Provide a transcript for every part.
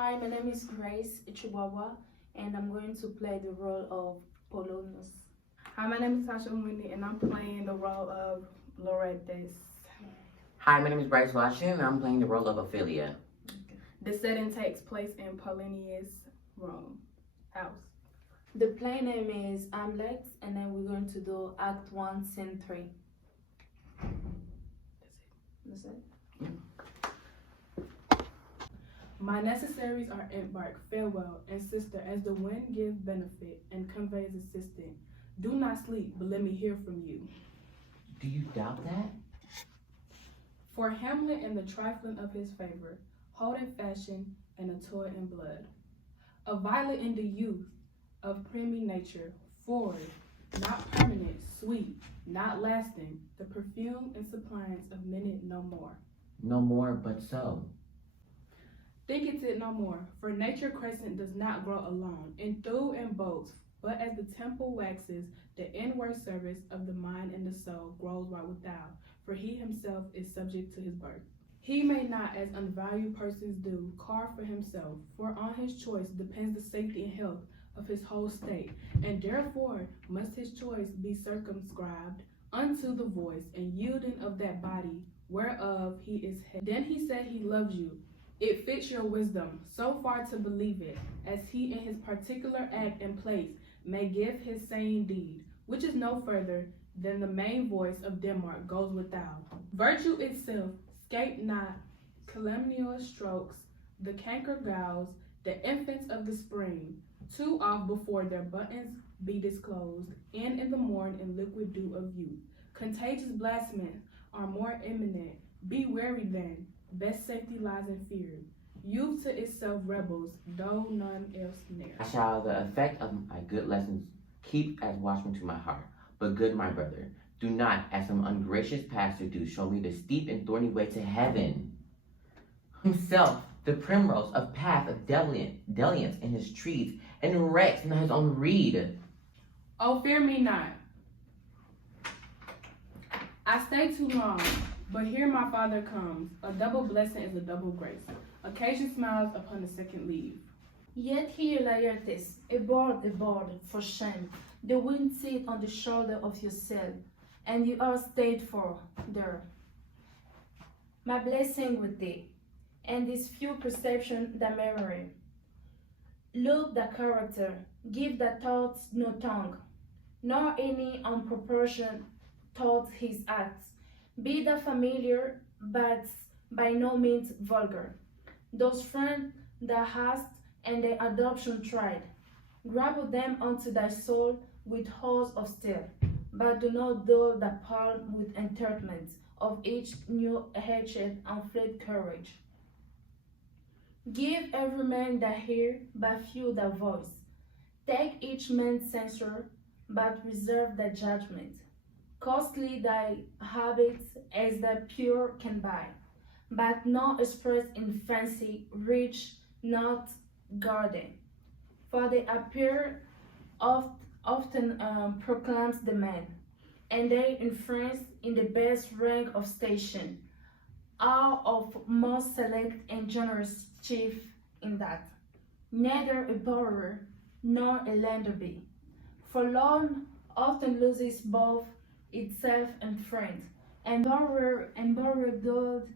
Hi, my name is Grace Chihuahua, and I'm going to play the role of Polonius. Hi, my name is Tasha Winnie, and I'm playing the role of Lorettes. Hi, my name is Bryce Washington, and I'm playing the role of Ophelia. The setting takes place in Polonius' Rome house. The play name is Hamlet, and then we're going to do Act 1, Scene 3. That's it? My necessaries are embarked. Farewell, and sister, as the wind gives benefit and conveys assistance. Do not sleep, but let me hear from you. Do you doubt that? For Hamlet and the trifling of his favor, hold in fashion and a toy in blood. A violet in the youth of preemie nature, forward, not permanent, sweet, not lasting, the perfume and suppliance of minute no more. No more, but so. Thinketh it no more, for nature crescent does not grow alone, enthused and boats, but as the temple waxes, the inward service of the mind and the soul grows right without, for he himself is subject to his birth. He may not, as unvalued persons do, carve for himself, for on his choice depends the safety and health of his whole state, and therefore must his choice be circumscribed unto the voice and yielding of that body whereof he is head. Then he said he loves you. It fits your wisdom so far to believe it, as he in his particular act and place may give his saying deed, which is no further than the main voice of Denmark goes without. Virtue itself scape not calumnious strokes, the canker gouls, the infants of the spring, too oft before their buttons be disclosed, and in the morn in liquid dew of youth. Contagious blasphemies are more imminent, be wary then, best safety lies in fear. Youth to itself rebels, though none else near. I shall the effect of my good lessons keep as watchman to my heart. But good my brother, do not, as some ungracious pastor do, show me the steep and thorny way to heaven. Himself, the primrose of path of dalliance in his trees, and wrecks not his own reed. Oh, fear me not. I stay too long, but here my father comes. A double blessing is a double grace. Occasion smiles upon the second leave. Yet here Laertes, aboard, for shame. The wind sit on the shoulder of your sail, and you are stayed for there. My blessing with thee, and this few perception the memory. Look the character, give the thoughts no tongue, nor any unproportioned thought his acts. Be the familiar, but by no means vulgar. Those friends thou hast and the adoption tried, grapple them unto thy soul with hose of steel, but do not dull the palm with entertainments of each new hatchet and fleet courage. Give every man the ear, but few the voice. Take each man's censure, but reserve the judgment. Costly thy habits as the pure can buy, but not expressed in fancy, rich, not guarded. For they appear often proclaims the man, and they in France in the best rank of station, are of most select and generous chief in that. Neither a borrower nor a lender be. For loan often loses both itself and friend, and borrower dulled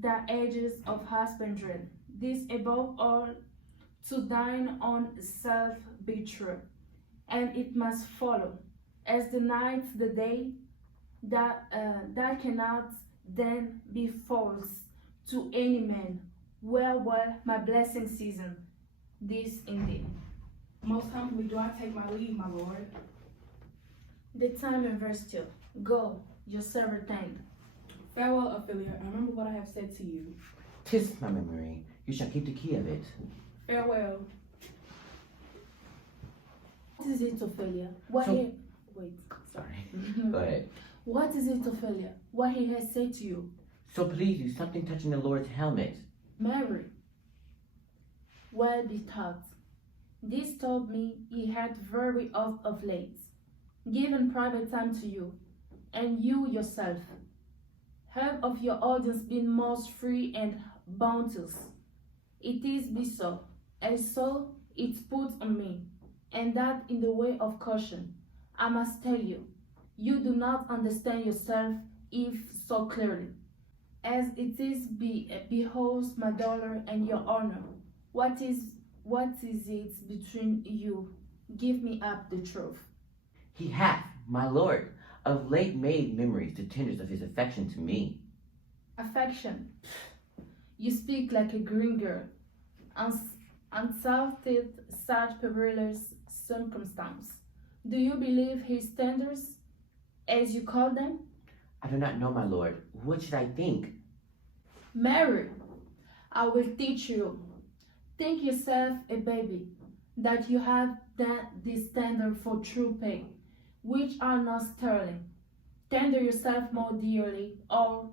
the edges of husbandry. This above all, to thine own self be true, and it must follow, as the night the day, that cannot then be false to any man. Well, my blessing season, this indeed. Most humbly do I take my leave, my lord. The time in verse 2. Go, your servant thanked. Farewell, Ophelia, and remember what I have said to you. 'Tis my memory, you shall keep the key of it. Farewell. What is it, Ophelia? Sorry, go ahead. What is it, Ophelia? What he has said to you? So please you, something touching the Lord's helmet. Mary, well bethought. This told me he had very oft of late given private time to you, and you yourself have of your audience been most free and bounteous. It is be so, and so it's put on me, and that in the way of caution. I must tell you, you do not understand yourself if so clearly. As it is behoves my daughter and your honor. What is it between you? Give me up the truth. He hath, my lord, of late made memories to tenders of his affection to me. Affection. You speak like a green girl. Unsalted such perilous circumstance. Do you believe his tenders, as you call them? I do not know, my lord. What should I think? Mary, I will teach you. Think yourself a baby, that you have this tender for true pay, which are not sterling. Tender yourself more dearly, or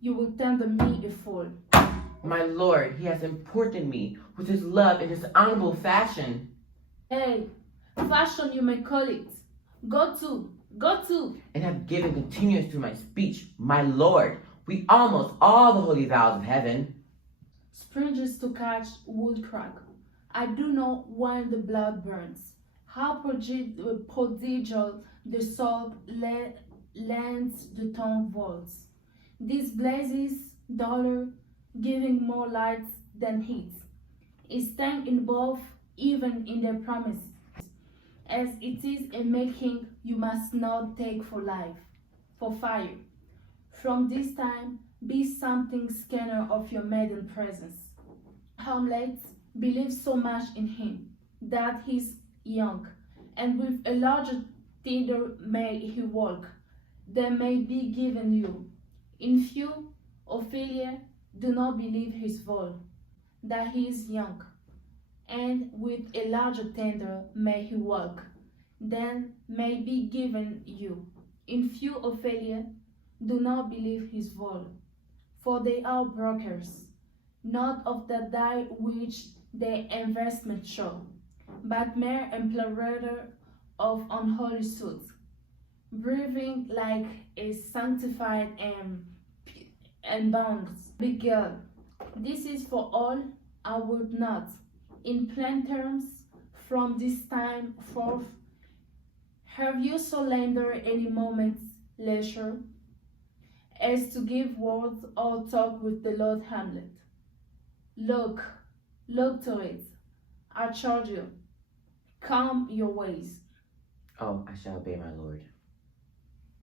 you will tender me a fool. My lord, he has imported me with his love in his honorable fashion. Hey, fashion you may call it. Go to. And have given continuance to my speech, my lord. We almost all the holy vows of heaven. Springes to catch woodcrack. I do know when the blood burns. How prodigal the soul lends the tongue voice. These blazes, dollar, giving more light than heat, is stand in both, even in their promises. As it is a making you must not take for life, for fire. From this time, be something scanner of your maiden presence. Hamlet believes so much in him that he's young, and with a larger thither may he walk, there may be given you. In few, Ophelia, do not believe his voice, that he is young, and with a larger tender may he walk, then may be given you. In few, Ophelia, do not believe his voice, for they are brokers, not of the die which their investment show, but mere employer of unholy suits, breathing like a sanctified and bounds. Big girl, this is for all I would not, in plain terms, from this time forth, have you so lender any moment's leisure as to give words or talk with the Lord Hamlet? Look to it, I charge you, calm your ways. Oh, I shall obey, my lord.